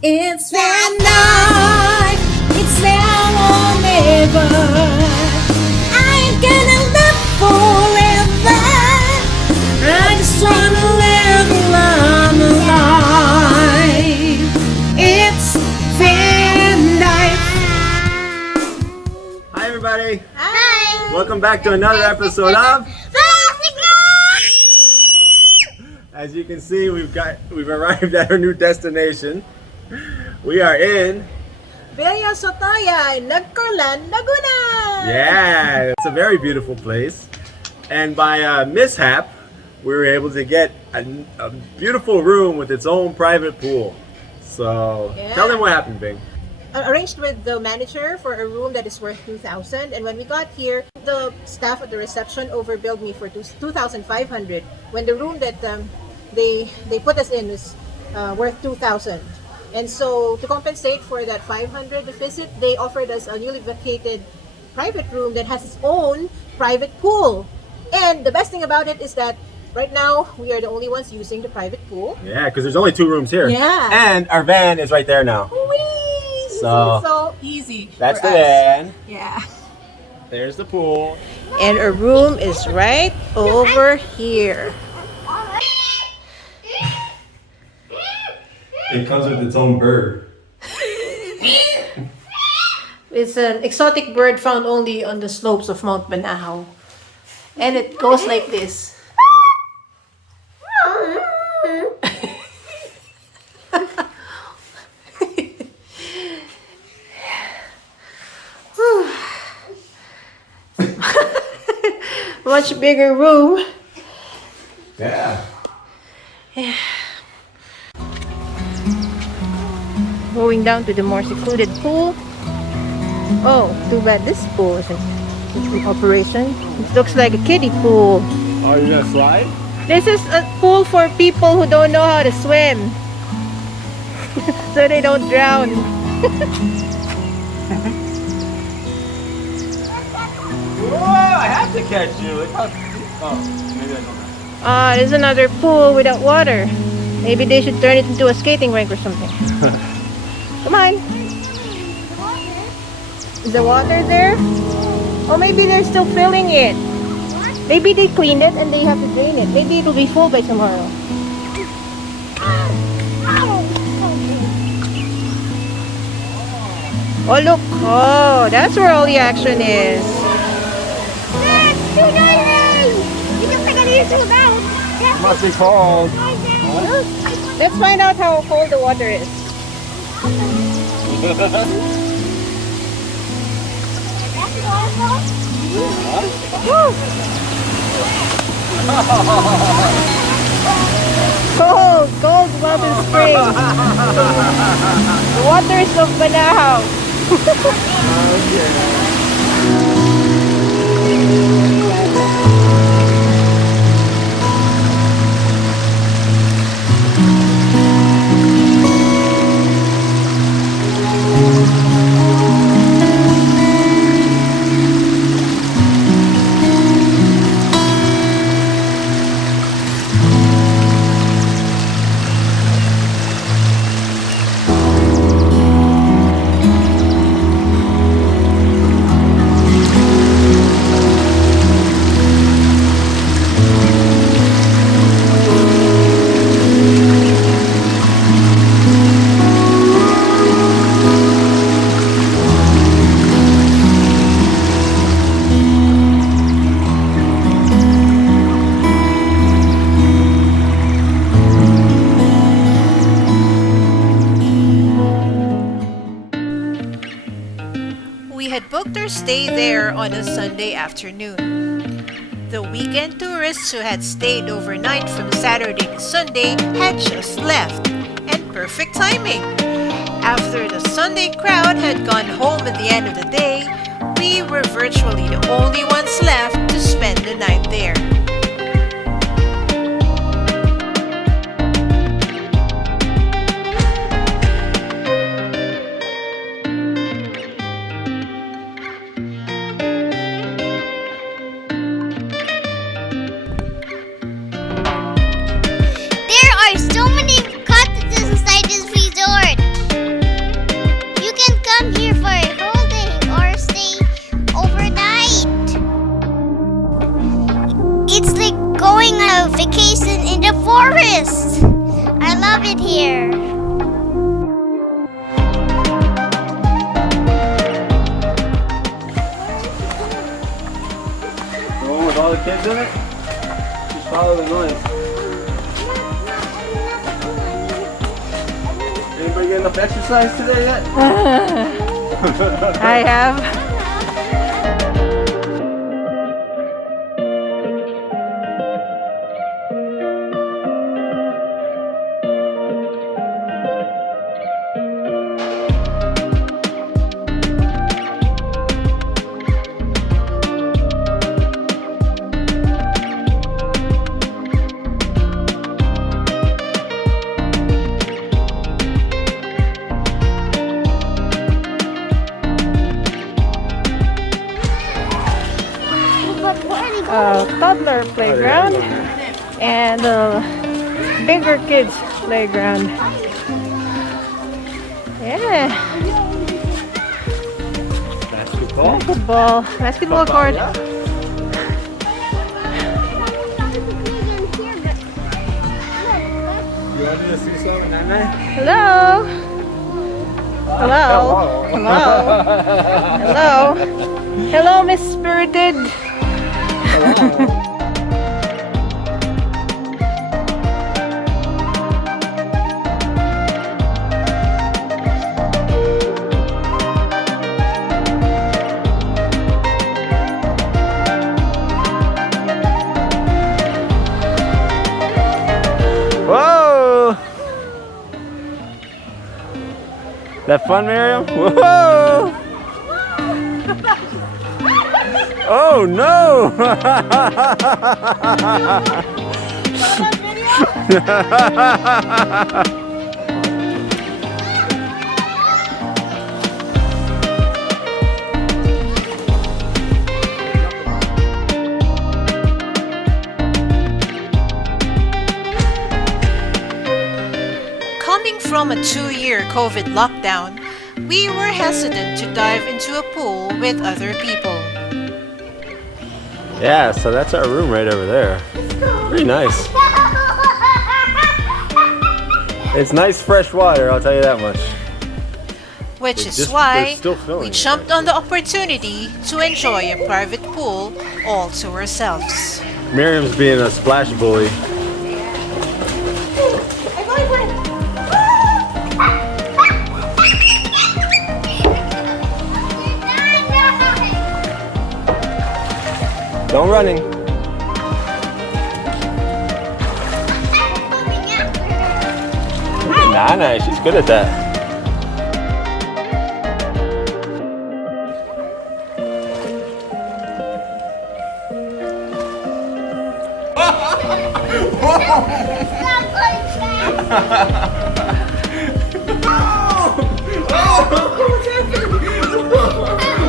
It's Vanlife. It's now or never. I ain't gonna live forever. I just wanna live long life. It's Vanlife. Hi everybody. Hi. Welcome back to another episode of. As you can see, we've arrived at our new destination. We are in Sotoya in Nagcarlan, Laguna. Yeah, it's a very beautiful place. And by mishap, we were able to get a beautiful room with its own private pool. So tell them what happened, Bing. Arranged with the manager for a room that is worth 2,000, and when we got here, the staff at the reception overbilled me for 2,500 when the room that they put us in was worth 2,000. And so to compensate for that 500 deficit, they offered us a newly vacated private room that has its own private pool. And the best thing about it is that right now we are the only ones using the private pool. Yeah, because there's only 2 rooms here. Yeah. And our van is right there now. Whee! So easy. That's the us. van. Yeah. There's the pool. And our room is right over here. It comes with its own bird. It's an exotic bird found only on the slopes of Mount Banahaw. And it goes like this. Much bigger room. Yeah. Going down to the more secluded pool. Oh, too bad this pool isn't in operation. It looks like a kiddie pool. Oh, you're gonna slide? This is a pool for people who don't know how to swim. So they don't drown. Whoa, I have to catch you. Look how... Oh, maybe I don't. There's another pool without water. Maybe they should turn it into a skating rink or something. Come on. Is the water there? Oh, maybe they're still filling it. Maybe they cleaned it and they have to drain it. Maybe it'll be full by tomorrow. Oh, look. Oh, that's where all the action is. Must be cold. Let's find out how cold the water is. Cold mountain springs. The waters of Banahaw. Booked our stay there on a Sunday afternoon. The weekend tourists who had stayed overnight from Saturday to Sunday had just left, and perfect timing. After the Sunday crowd had gone home at the end of the day, we were virtually the only ones left to spend the night there. There are so many cottages inside this resort. here. The one with all the kids in it? Just follow the noise. Anybody get enough exercise today yet? I have. Toddler playground and bigger kids playground. Yeah. Basketball court. You want me to see something, Nana? Hello. Hello. Hello. Hello. Hello, Miss Spirited. Whoa! That fun, Miriam? Whoa! Oh no! Coming from a 2-year COVID lockdown, we were hesitant to dive into a pool with other people. Yeah, so that's our room right over there. Pretty nice. It's nice fresh water, I'll tell you that much. Which They're is just- why they're still filling we it, jumped on the opportunity to enjoy a private pool all to ourselves. Miriam's being a splash bully. Don't running. Nana, she's good at that.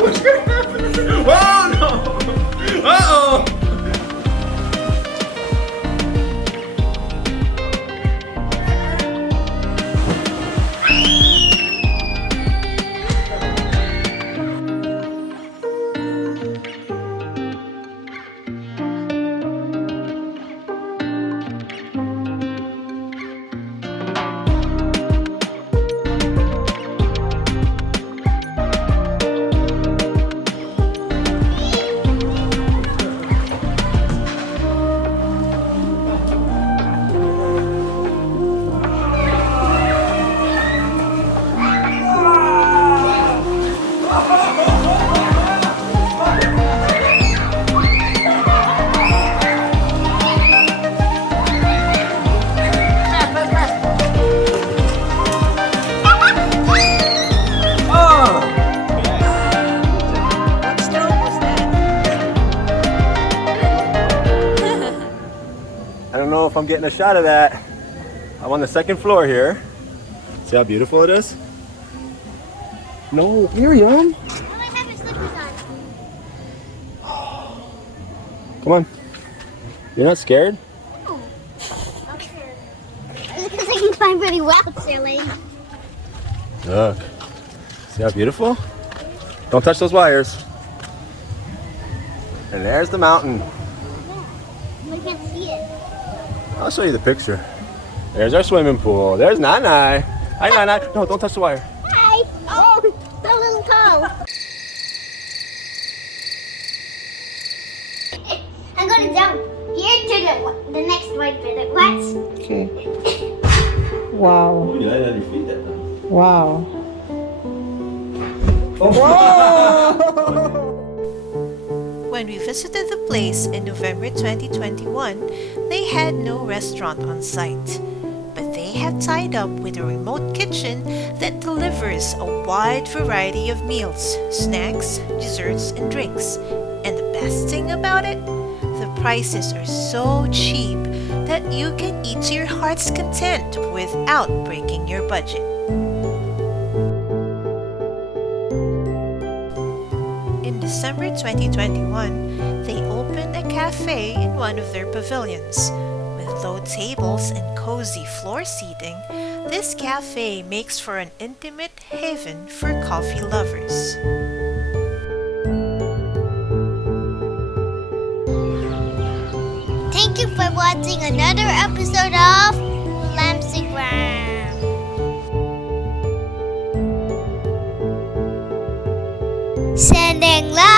What's gonna happen? Oh no! Uh-oh! I don't know if I'm getting a shot of that. I'm on the second floor here. See how beautiful it is? No, Miriam. Come on. You're not scared? No. I'm scared. Because I can climb pretty well, silly. Look. See how beautiful? Don't touch those wires. And there's the mountain. I can't see it. I'll show you the picture. There's our swimming pool. There's Nanay. Hi, Nanay. No, don't touch the wire. Hi. Oh, the little toe. I'm gonna jump here to the next white bit. Watch. Okay. Wow. You landed on your feet that time. Wow. When we visited the place in November 2021, they had no restaurant on site, but they have tied up with a remote kitchen that delivers a wide variety of meals, snacks, desserts, and drinks. And the best thing about it? The prices are so cheap that you can eat to your heart's content without breaking your budget. In December 2021, they opened a cafe in one of their pavilions. With low tables and cozy floor seating, this cafe makes for an intimate haven for coffee lovers. Thank you for watching another episode of FilAmstagram. Sending love.